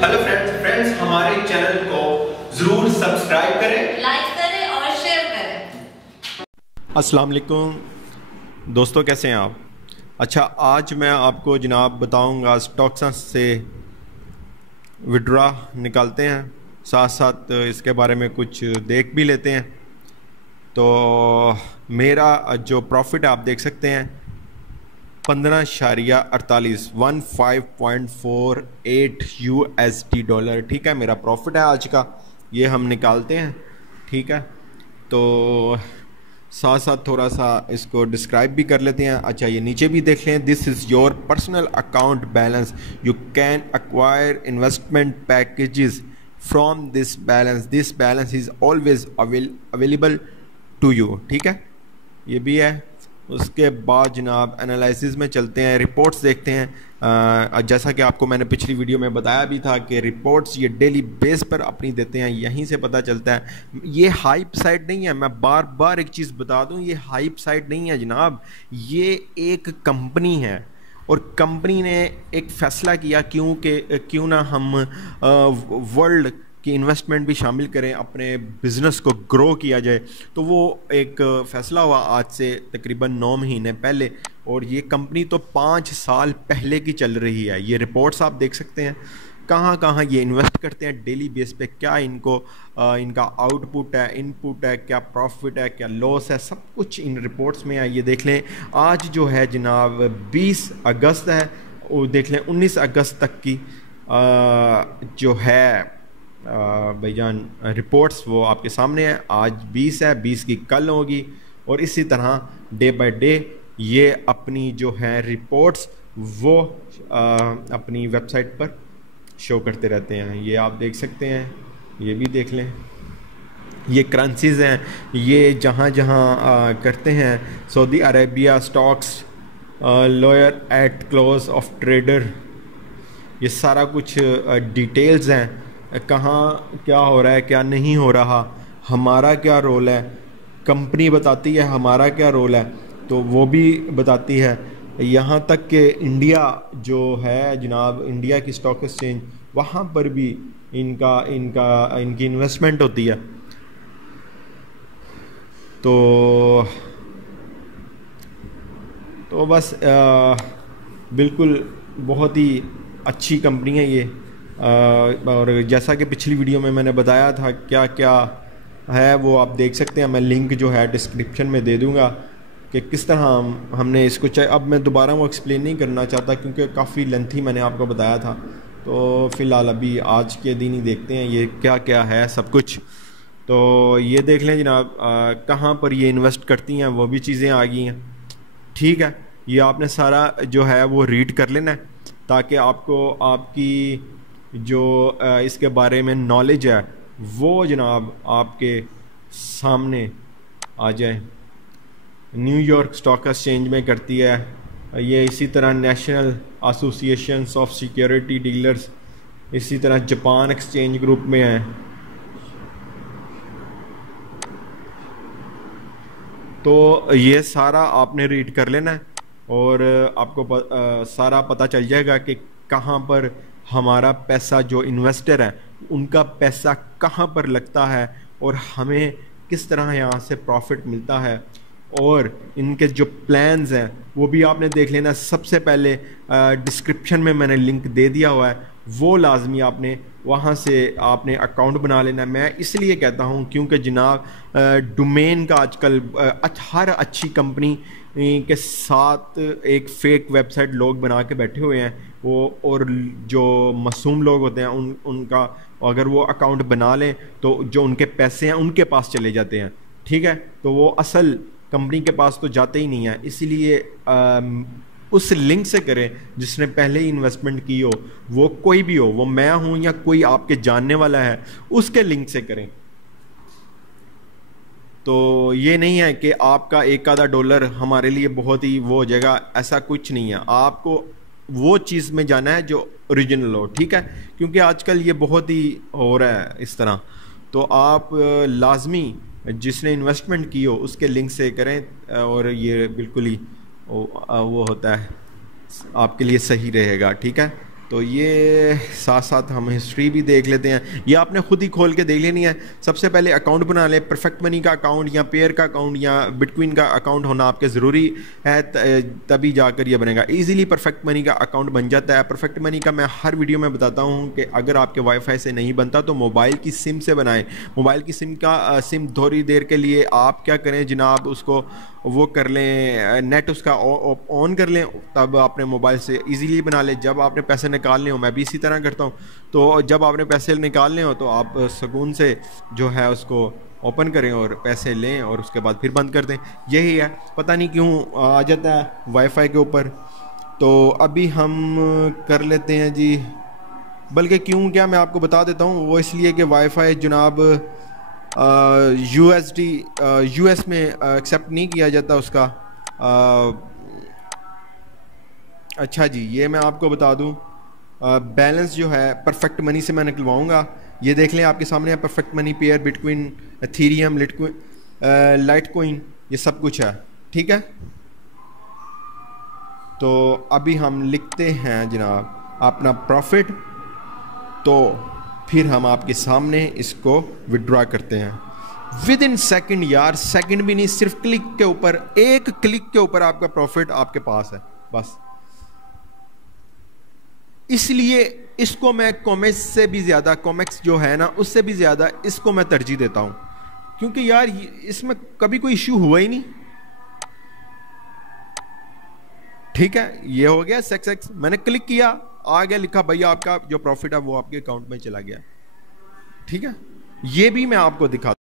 Hello friends हमारे channel को जरूर सब्सक्राइब करें, लाइक करें और शेयर करें। अस्सलाम वालेकुम दोस्तों, कैसे हैं आप? अच्छा, आज मैं आपको जनाब बताऊंगा स्टॉक्स से विड्रॉ निकालते हैं, साथ साथ इसके बारे में कुछ देख भी लेते हैं। तो मेरा जो प्रॉफिट आप देख सकते हैं 15.48 15.48 USD डॉलर, ठीक है, मेरा प्रॉफिट है आज का। ये हम निकालते हैं, ठीक है। तो साथ साथ थोड़ा सा इसको डिस्क्राइब भी कर लेते हैं। अच्छा, ये नीचे भी देख लें, this is your personal account balance, you can acquire investment packages from this balance is always available to you, ठीक है, ये भी है। उसके बाद जनाब एनालिसिस में चलते हैं, रिपोर्ट्स देखते हैं। जैसा कि आपको मैंने पिछली वीडियो में बताया भी था कि रिपोर्ट्स ये डेली बेस पर अपनी देते हैं, यहीं से पता चलता है। ये हाइप साइट नहीं है, मैं बार बार एक चीज़ बता दूं, ये हाइप साइट नहीं है जनाब, ये एक कंपनी है और कंपनी ने एक फ़ैसला किया क्यों ना हम वर्ल्ड कि इन्वेस्टमेंट भी शामिल करें, अपने बिज़नेस को ग्रो किया जाए। तो वो एक फ़ैसला हुआ आज से तकरीबन 9 महीने पहले, और ये कंपनी तो 5 साल पहले की चल रही है। ये रिपोर्ट्स आप देख सकते हैं कहाँ कहाँ ये इन्वेस्ट करते हैं डेली बेस पे, क्या इनको इनका आउटपुट है, इनपुट है, क्या प्रॉफिट है, क्या लॉस है, सब कुछ इन रिपोर्ट्स में है। ये देख लें, आज जो है जनाब 20 अगस्त है, और देख लें 19 अगस्त तक की जो है भाईजान रिपोर्ट्स वो आपके सामने है। आज 20 है, 20 की कल होगी, और इसी तरह डे बाय डे ये अपनी जो है रिपोर्ट्स वो अपनी वेबसाइट पर शो करते रहते हैं। ये आप देख सकते हैं, ये भी देख लें, ये करेंसीज़ हैं, ये जहाँ जहाँ करते हैं। Saudi Arabia stocks lower eight close of trader, ये सारा कुछ डिटेल्स हैं, कहाँ क्या हो रहा है, क्या नहीं हो रहा, हमारा क्या रोल है, कंपनी बताती है हमारा क्या रोल है, तो वो भी बताती है। यहाँ तक कि इंडिया जो है जनाब, इंडिया की स्टॉक एक्सचेंज, वहाँ पर भी इनकी इन्वेस्टमेंट होती है। तो बस बिल्कुल बहुत ही अच्छी कंपनी है ये। और जैसा कि पिछली वीडियो में मैंने बताया था क्या क्या है वो आप देख सकते हैं। मैं लिंक जो है डिस्क्रिप्शन में दे दूंगा कि किस तरह हमने इसको अब मैं दोबारा वो एक्सप्लेन नहीं करना चाहता क्योंकि काफ़ी लेंथी मैंने आपको बताया था। तो फ़िलहाल अभी आज के दिन ही देखते हैं ये क्या क्या है सब कुछ। तो ये देख लें जनाब, कहाँ पर ये इन्वेस्ट करती हैं वो भी चीज़ें आ गई हैं, ठीक है। ये आपने सारा जो है वो रीड कर लेना है ताकि आपको आपकी जो इसके बारे में नॉलेज है वो जनाब आपके सामने आ जाए। न्यूयॉर्क स्टॉक एक्सचेंज में करती है ये, इसी तरह national associations of security dealers, इसी तरह जापान एक्सचेंज ग्रुप में है। तो ये सारा आपने रीड कर लेना है और आपको सारा पता चल जाएगा कि कहाँ पर हमारा पैसा, जो इन्वेस्टर है उनका पैसा कहाँ पर लगता है और हमें किस तरह यहाँ से प्रॉफिट मिलता है, और इनके जो प्लान्स हैं वो भी आपने देख लेना। सबसे पहले डिस्क्रिप्शन में मैंने लिंक दे दिया हुआ है, वो लाजमी आपने वहाँ से आपने अकाउंट बना लेना। मैं इसलिए कहता हूँ क्योंकि जनाब डोमेन का आजकल हर अच्छी कंपनी के साथ एक फ़ेक वेबसाइट लोग बना के बैठे हुए हैं वो, और जो मासूम लोग होते हैं उनका अगर वो अकाउंट बना लें तो जो उनके पैसे हैं उनके पास चले जाते हैं, ठीक है। तो वो असल कंपनी के पास तो जाते ही नहीं है। इसीलिए उस लिंक से करें जिसने पहले ही इन्वेस्टमेंट की हो, वो कोई भी हो, वो मैं हूं या कोई आपके जानने वाला है, उसके लिंक से करें। तो ये नहीं है कि आपका एक आधा डॉलर हमारे लिए बहुत ही वो हो जाएगा, ऐसा कुछ नहीं है। आपको वो चीज़ में जाना है जो ओरिजिनल हो, ठीक है, क्योंकि आजकल ये बहुत ही हो रहा है इस तरह। तो आप लाजमी जिसने इन्वेस्टमेंट की हो उसके लिंक से करें, और ये बिल्कुल ही वो होता है आपके लिए सही रहेगा, ठीक है। तो ये साथ साथ हम हिस्ट्री भी देख लेते हैं। ये आपने खुद ही खोल के देख लेनी है। सबसे पहले अकाउंट बना लें, परफेक्ट मनी का अकाउंट या पेयर का अकाउंट या बिटकॉइन का अकाउंट होना आपके ज़रूरी है, तभी जाकर ये बनेगा। इजीली परफेक्ट मनी का अकाउंट बन जाता है। परफेक्ट मनी का मैं हर वीडियो में बताता हूँ कि अगर आपके वाईफाई से नहीं बनता तो मोबाइल की सिम से बनाएं। मोबाइल की सिम का सिम थोड़ी देर के लिए आप क्या करें जनाब, उसको वो कर लें, नेट उसका ऑन कर लें, तब आपने मोबाइल से इजीली बना लें। जब आपने पैसे निकालने हो, मैं भी इसी तरह करता हूँ, तो जब आपने पैसे निकालने हो तो आप सुकून से जो है उसको ओपन करें और पैसे लें और उसके बाद फिर बंद कर दें। यही है, पता नहीं क्यों आ जाता है वाईफाई के ऊपर। तो अभी हम कर लेते हैं जी, बल्कि क्यों क्या मैं आपको बता देता हूँ। वो इसलिए कि वाईफाई जनाब यूएस में एक्सेप्ट नहीं किया जाता उसका। अच्छा जी, ये मैं आपको बता दूं, बैलेंस जो है परफेक्ट मनी से मैं निकलवाऊंगा। ये देख लें आपके सामने है, perfect money, pair, bitcoin, Ethereum, Litecoin, ये सब कुछ है, ठीक है। तो अभी हम लिखते हैं जनाब अपना प्रॉफिट, तो फिर हम आपके सामने इसको विड्रॉ करते हैं विद इन सेकेंड। यार सेकंड भी नहीं, सिर्फ क्लिक के ऊपर, एक क्लिक के ऊपर आपका प्रॉफिट आपके पास है बस। इसलिए इसको मैं कॉमेक्स से भी ज़्यादा, कॉमेक्स जो है ना उससे भी ज़्यादा इसको मैं तरजीह देता हूं, क्योंकि यार इसमें कभी कोई इश्यू हुआ ही नहीं। ठीक है, ये हो गया सक्सेस। मैंने क्लिक किया, आ गया, लिखा भैया आपका जो प्रॉफिट है वो आपके अकाउंट में चला गया। ठीक है, ये भी मैं आपको दिखा